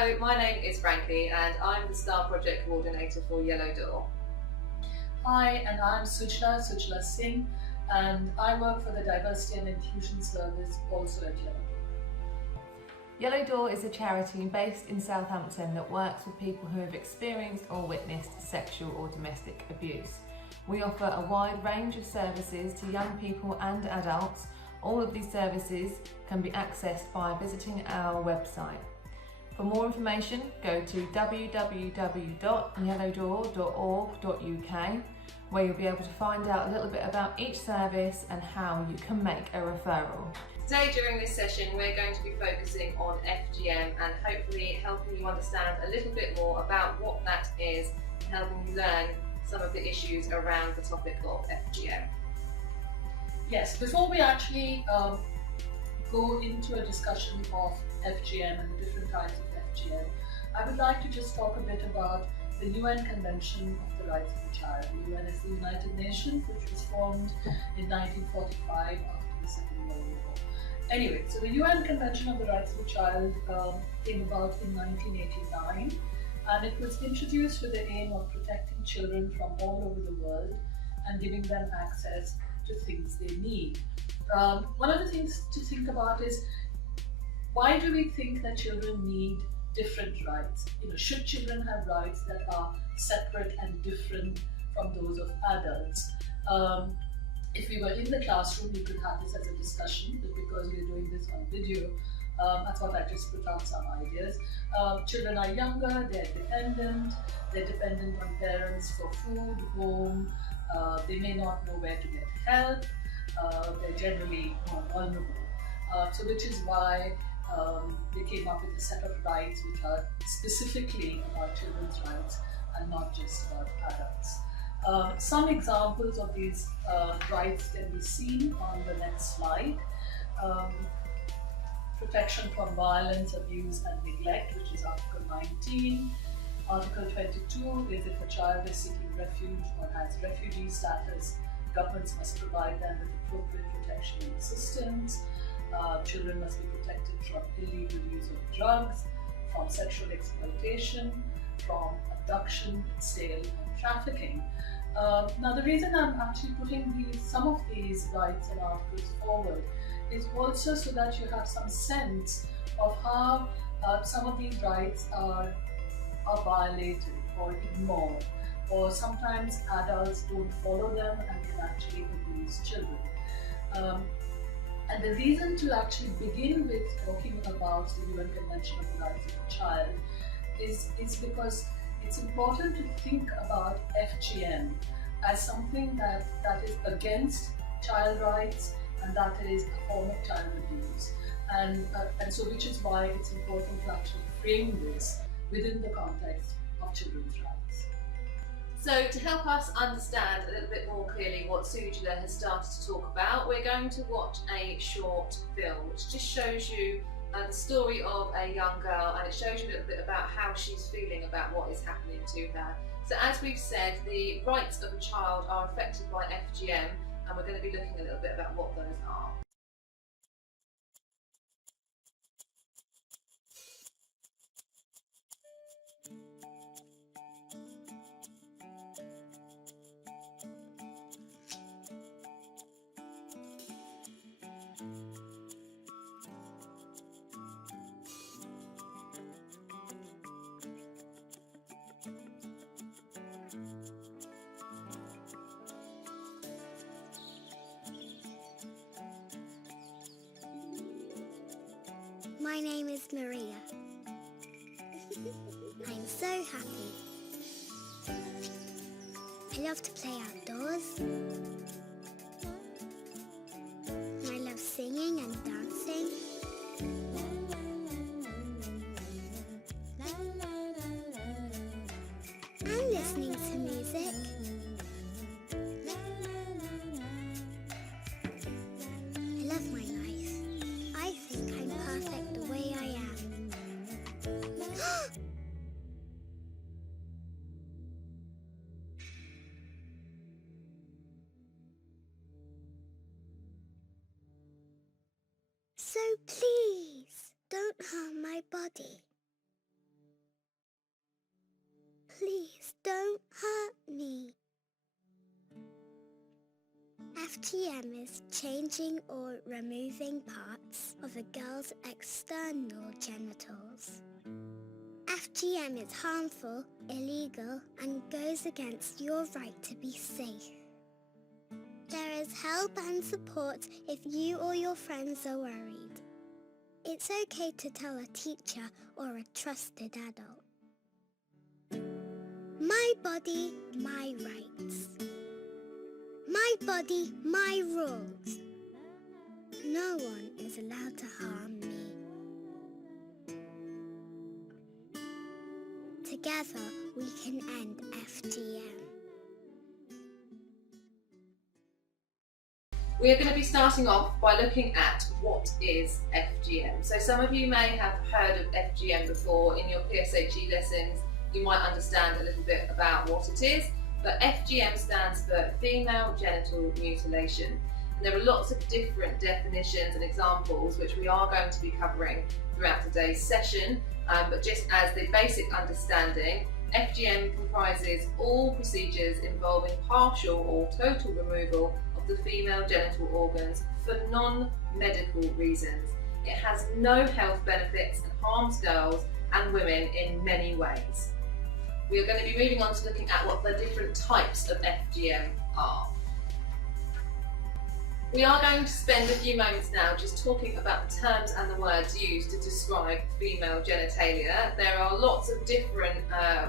Hello, my name is Frankie and I'm the Star Project Coordinator for Yellow Door. Hi, and I'm Sujla Singh, and I work for the Diversity and Inclusion Service, also at Yellow Door. Yellow Door is a charity based in Southampton that works with people who have experienced or witnessed sexual or domestic abuse. We offer a wide range of services to young people and adults. All of these services can be accessed by visiting our website. For more information, go to www.yellowdoor.org.uk, where you'll be able to find out a little bit about each service and how you can make a referral. Today during this session we're going to be focusing on FGM and hopefully helping you understand a little bit more about what that is and helping you learn some of the issues around the topic of FGM. Yes, before we actually go into a discussion of FGM and the different types of FGM, I would like to just talk a bit about the UN Convention of the Rights of the Child. The UN is the United Nations, which was formed in 1945 after the Second World War. Anyway, so the UN Convention of the Rights of the Child came about in 1989, and it was introduced with the aim of protecting children from all over the world and giving them access to things they need. One of the things to think about is, why do we think that children need different rights? Should children have rights that are separate and different from those of adults? If we were in the classroom, we could have this as a discussion, but because we're doing this on video, I thought I'd just put out some ideas. Children are younger, they're dependent on parents for food, home, they may not know where to get help, they're generally more vulnerable. So which is why they came up with a set of rights which are specifically about children's rights and not just about adults. Some examples of these rights can be seen on the next slide. Protection from violence, abuse and neglect, which is Article 19. Article 22 is if a child is seeking refuge or has refugee status, governments must provide them with appropriate protection and assistance. Children must be protected from illegal use of drugs, from sexual exploitation, from abduction, sale and trafficking. Now the reason I'm actually putting some of these rights and articles forward is also so that you have some sense of how some of these rights are violated or ignored, or sometimes adults don't follow them and can actually abuse children. And the reason to actually begin with talking about the UN Convention of the Rights of the Child is because it's important to think about FGM as something that is against child rights and that is a form of child abuse. And so which is why it's important to actually frame this within the context of children's rights. So to help us understand a little bit more clearly what Sujla has started to talk about, we're going to watch a short film which just shows you the story of a young girl, and it shows you a little bit about how she's feeling about what is happening to her. So as we've said, the rights of a child are affected by FGM, and we're going to be looking a little bit about what those are. My name is Maria. I'm so happy. I love to play outdoors. I love singing and dancing. And listening to music. I love my life. I think I'm perfect the way I am. So please, don't harm my body. Please don't hurt me. FGM is changing or removing parts of a girl's external genitals. FGM is harmful, illegal, and goes against your right to be safe. There is help and support if you or your friends are worried. It's okay to tell a teacher or a trusted adult. My body, my rights. My body, my rules. No one is allowed to harm me. Together, we can end FGM. We are going to be starting off by looking at what is FGM. So some of you may have heard of FGM before. In your PSHE lessons, you might understand a little bit about what it is, but FGM stands for female genital mutilation. And there are lots of different definitions and examples which we are going to be covering throughout today's session, but just as the basic understanding, FGM comprises all procedures involving partial or total removal the female genital organs for non-medical reasons. It has no health benefits and harms girls and women in many ways. We are going to be moving on to looking at what the different types of FGM are. We are going to spend a few moments now just talking about the terms and the words used to describe female genitalia. There are lots of different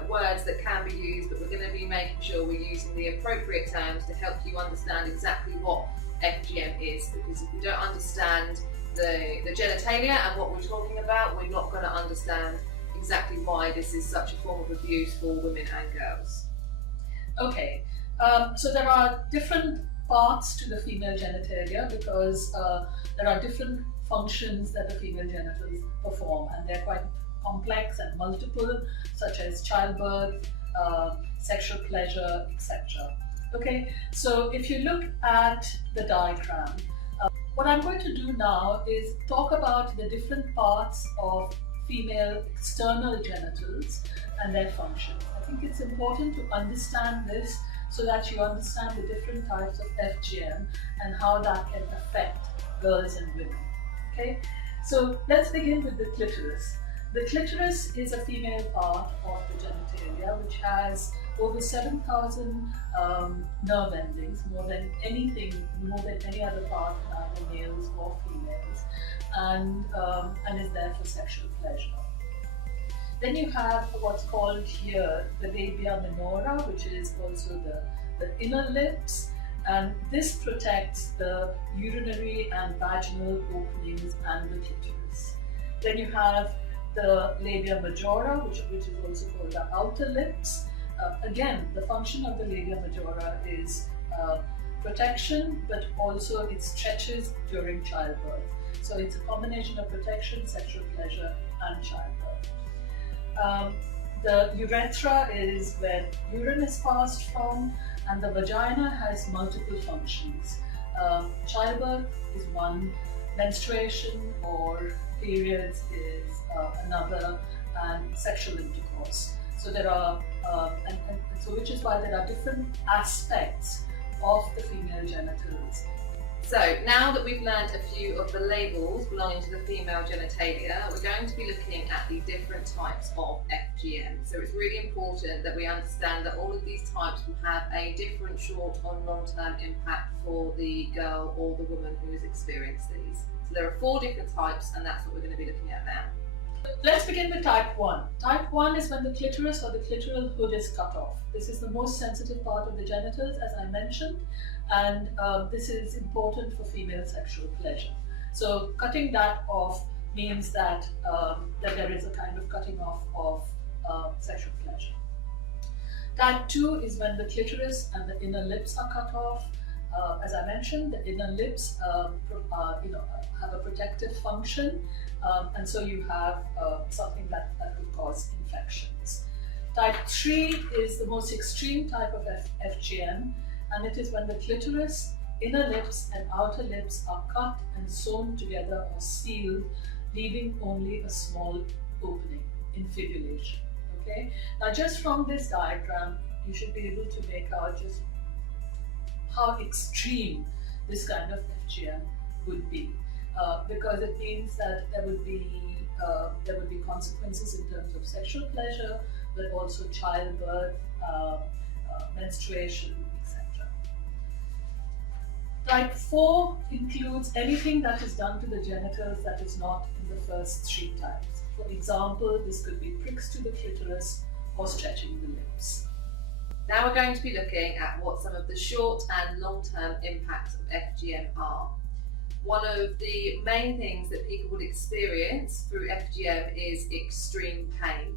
words that can be used, but we're going to be making sure we're using the appropriate terms to help you understand exactly what FGM is, because if we don't understand the genitalia and what we're talking about, we're not going to understand exactly why this is such a form of abuse for women and girls. Okay, so there are different parts to the female genitalia because there are different functions that the female genitals perform, and they're quite complex and multiple, such as childbirth, sexual pleasure, etc. Okay, so if you look at the diagram, what I'm going to do now is talk about the different parts of female external genitals and their functions. I think it's important to understand this so that you understand the different types of FGM and how that can affect girls and women. Okay, so let's begin with the clitoris. The clitoris is a female part of the genitalia which has over 7,000 nerve endings, more than any other part in either males or females, and is there for sexual pleasure. Then you have what's called here the labia minora, which is also the inner lips, and this protects the urinary and vaginal openings and the clitoris. Then you have the labia majora, which is also called the outer lips. Again, the function of the labia majora is protection, but also it stretches during childbirth. So it's a combination of protection, sexual pleasure, and childbirth. The urethra is where urine is passed from, and the vagina has multiple functions. Childbirth is one, menstruation or periods is another, and sexual intercourse. So there are, so which is why there are different aspects of the female genitals. So now that we've learned a few of the labels belonging to the female genitalia, we're going to be looking at the different types of FGM. So it's really important that we understand that all of these types will have a different short or long-term impact for the girl or the woman who has experienced these. So there are 4 different types, and that's what we're going to be looking at now. Let's begin with type 1. Type 1 is when the clitoris or the clitoral hood is cut off. This is the most sensitive part of the genitals, as I mentioned, and this is important for female sexual pleasure. So cutting that off means that, that there is a kind of cutting off of sexual pleasure. Type 2 is when the clitoris and the inner lips are cut off. As I mentioned, the inner lips have a protective function, and so you have something that could cause infections. Type 3 is the most extreme type of FGM, and it is when the clitoris, inner lips and outer lips are cut and sewn together or sealed, leaving only a small opening, infibulation. Okay, now just from this diagram, you should be able to make out just how extreme this kind of FGM would be, because it means that there would be consequences in terms of sexual pleasure, but also childbirth, menstruation, etc. Type 4 includes anything that is done to the genitals that is not in the first 3 types. For example, this could be pricks to the clitoris or stretching the lips. Now we're going to be looking at what some of the short and long-term impacts of FGM are. One of the main things that people will experience through FGM is extreme pain.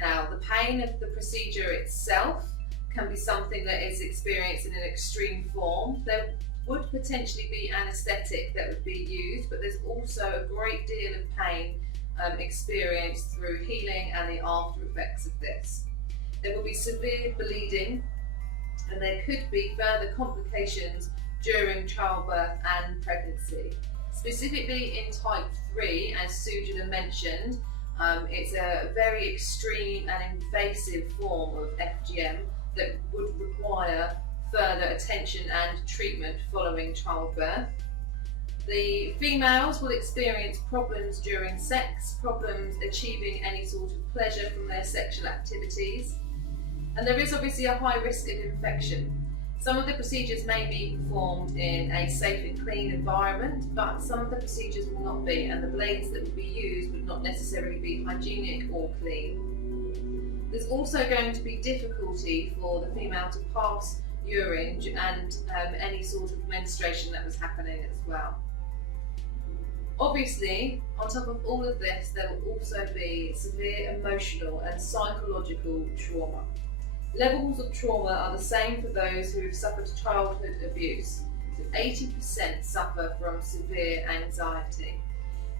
Now, the pain of the procedure itself can be something that is experienced in an extreme form. There would potentially be anaesthetic that would be used, but there's also a great deal of pain experienced through healing and the after effects of this. There will be severe bleeding, and there could be further complications during childbirth and pregnancy. Specifically in type 3, as Sujala mentioned, it's a very extreme and invasive form of FGM that would require further attention and treatment following childbirth. The females will experience problems during sex, problems achieving any sort of pleasure from their sexual activities, and there is obviously a high risk of infection. Some of the procedures may be performed in a safe and clean environment, but some of the procedures will not be, and the blades that would be used would not necessarily be hygienic or clean. There's also going to be difficulty for the female to pass urine and any sort of menstruation that was happening as well. Obviously, on top of all of this, there will also be severe emotional and psychological trauma. Levels of trauma are the same for those who have suffered childhood abuse. So 80% suffer from severe anxiety.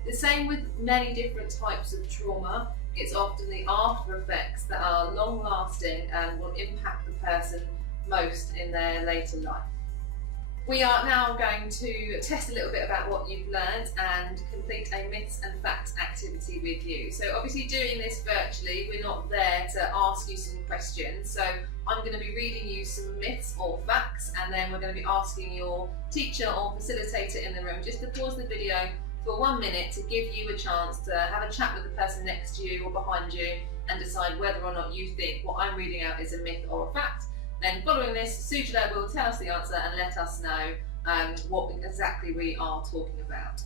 The same with many different types of trauma. It's often the after effects that are long lasting and will impact the person most in their later life. We are now going to test a little bit about what you've learned and complete a myths and facts activity with you. So obviously doing this virtually, we're not there to ask you some questions. So I'm going to be reading you some myths or facts, and then we're going to be asking your teacher or facilitator in the room just to pause the video for 1 minute to give you a chance to have a chat with the person next to you or behind you and decide whether or not you think what I'm reading out is a myth or a fact. Then following this, Sujala will tell us the answer and let us know what exactly we are talking about.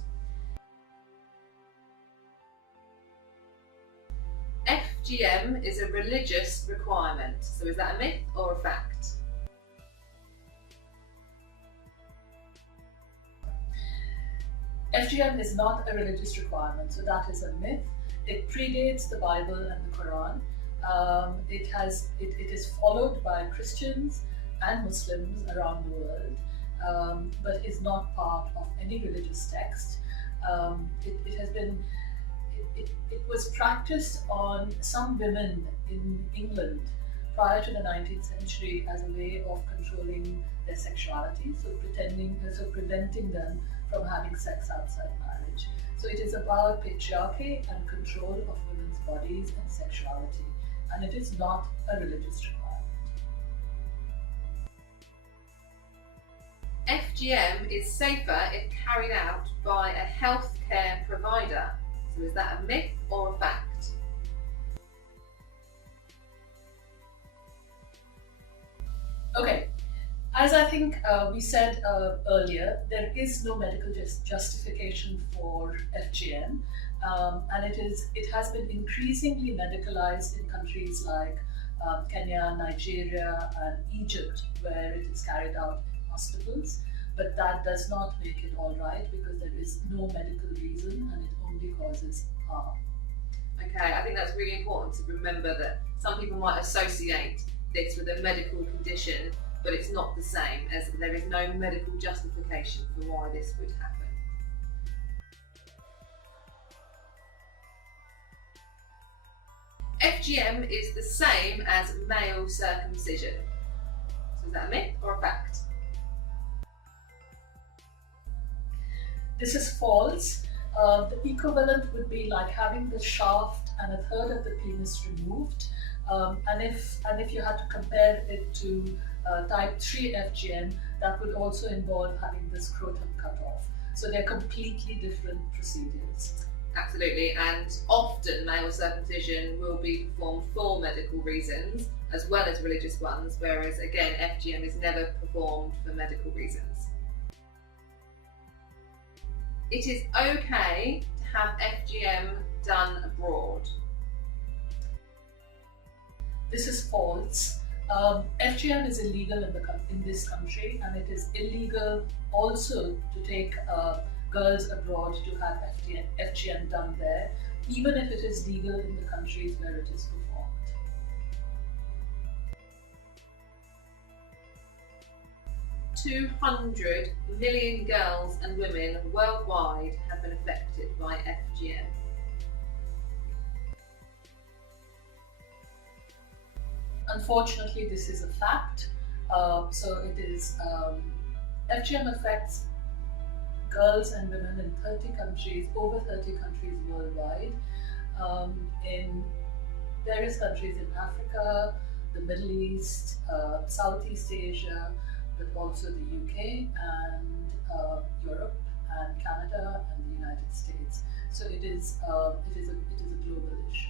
FGM is a religious requirement. So is that a myth or a fact? FGM is not a religious requirement, so that is a myth. It predates the Bible and the Quran. It is followed by Christians and Muslims around the world, but is not part of any religious text. It was practiced on some women in England prior to the 19th century as a way of controlling their sexuality, so preventing them from having sex outside marriage. So it is about patriarchy and control of women's bodies and sexuality, and it is not a religious requirement. FGM is safer if carried out by a healthcare provider. So is that a myth or a fact? Okay, as I think we said earlier, there is no medical justification for FGM, and it has been increasingly medicalized in countries like Kenya, Nigeria, and Egypt, where it is carried out in hospitals. But that does not make it all right, because there is no medical reason and it only causes harm. Okay, I think that's really important to remember, that some people might associate this with a medical condition, but it's not the same, as there is no medical justification for why this would happen. FGM is the same as male circumcision. So is that a myth or a fact? This is false. The equivalent would be like having the shaft and a third of the penis removed. And if you had to compare it to type 3 FGM, that would also involve having the scrotum cut off. So they're completely different procedures. Absolutely, and often male circumcision will be performed for medical reasons as well as religious ones, whereas again FGM is never performed for medical reasons. It is okay to have FGM done abroad. This is false. FGM is illegal in this country, and it is illegal also to take girls abroad to have FGM done there, even if it is legal in the countries where it is performed. $200 million girls and women worldwide have been affected by FGM. Unfortunately, this is a fact. So it is FGM affects girls and women in 30 countries, over 30 countries worldwide, in various countries in Africa, the Middle East, Southeast Asia, but also the UK and Europe and Canada and the United States. So it is a global issue.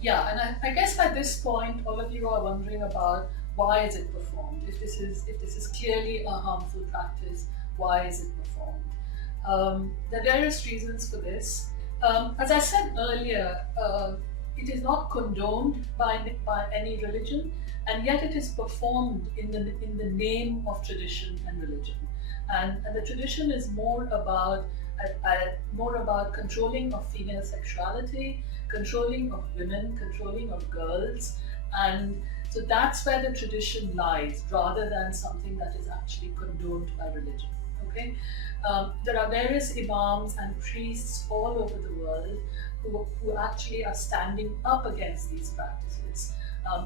Yeah, and I guess at this point, all of you are wondering about why is it performed? If this is clearly a harmful practice, why is it performed? There are various reasons for this. As I said earlier, it is not condoned by any religion, and yet it is performed in the name of tradition and religion. And the tradition is more about controlling of female sexuality, controlling of women, controlling of girls, and so that's where the tradition lies, rather than something that is actually condoned by religion. Okay, there are various imams and priests all over the world who actually are standing up against these practices.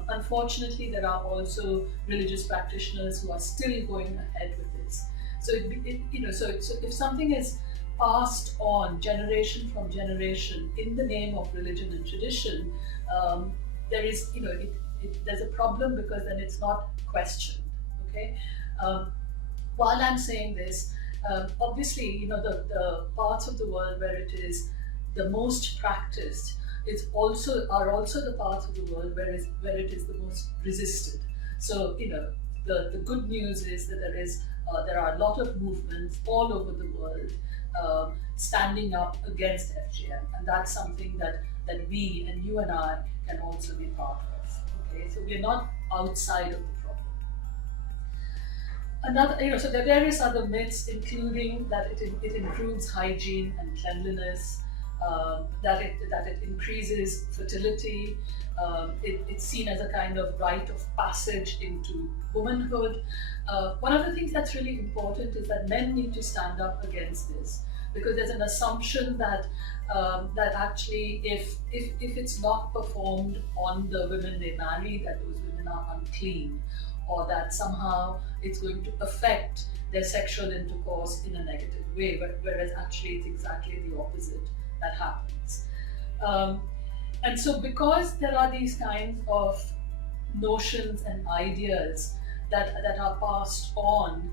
Unfortunately, there are also religious practitioners who are still going ahead with this. So so if something is passed on generation from generation in the name of religion and tradition, there's a problem, because then it's not questioned. Okay. While I'm saying this, obviously, the parts of the world where it is the most practiced are also the parts of the world where it is the most resisted. So the good news is that there are a lot of movements all over the world standing up against FGM, and that's something that we and you and I can also be part of. Okay, so we're not outside of the problem. So there are various other myths, including that it improves hygiene and cleanliness, that it increases fertility. It's seen as a kind of rite of passage into womanhood. One of the things that's really important is that men need to stand up against this, because there's an assumption that actually if it's not performed on the women they marry, that those women are unclean, or that somehow it's going to affect their sexual intercourse in a negative way, whereas actually it's exactly the opposite that happens. And so because there are these kinds of notions and ideas that are passed on,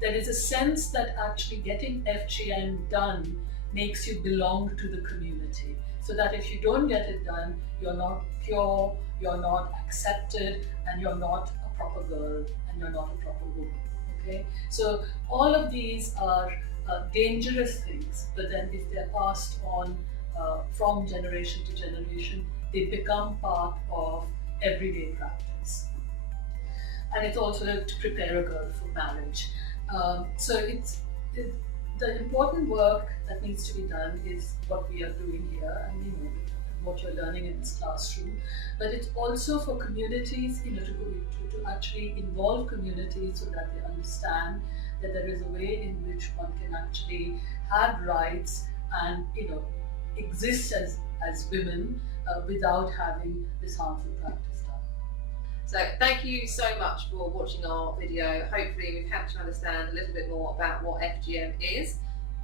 there is a sense that actually getting FGM done makes you belong to the community. So that if you don't get it done, you're not pure, you're not accepted, and you're not a proper girl, and you're not a proper woman. Okay? So all of these are dangerous things, but then if they're passed on from generation to generation, they become part of everyday practice. And it's also to prepare a girl for marriage. So the important work that needs to be done is what we are doing here, and what you're learning in this classroom. But it's also for communities, to actually involve communities so that they understand that there is a way in which one can actually have rights and exist as women without having this harmful practice done. So thank you so much for watching our video. Hopefully we've helped you understand a little bit more about what FGM is.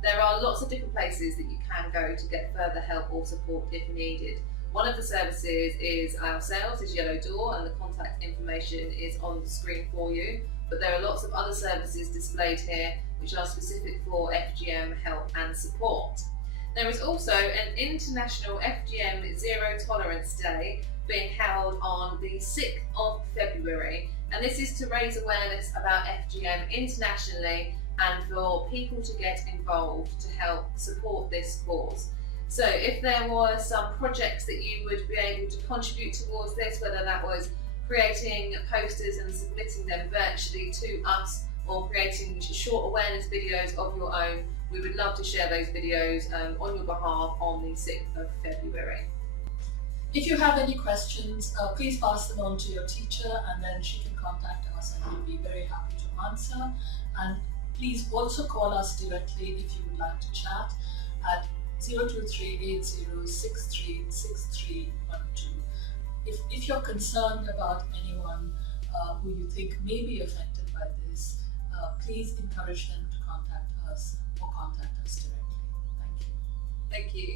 There are lots of different places that you can go to get further help or support if needed. One of the services is ourselves, is Yellow Door, and the contact information is on the screen for you. But there are lots of other services displayed here which are specific for FGM help and support. There is also an International FGM Zero Tolerance Day being held on the 6th of February, and this is to raise awareness about FGM internationally and for people to get involved to help support this cause. So if there were some projects that you would be able to contribute towards this, whether that was creating posters and submitting them virtually to us, or creating short awareness videos of your own, we would love to share those videos on your behalf on the 6th of February. If you have any questions, please pass them on to your teacher, and then she can contact us and we'll be very happy to answer. And please also call us directly if you would like to chat at 02380636312. If you're concerned about anyone who you think may be affected by this, please encourage them to contact us or contact us directly. Thank you. Thank you.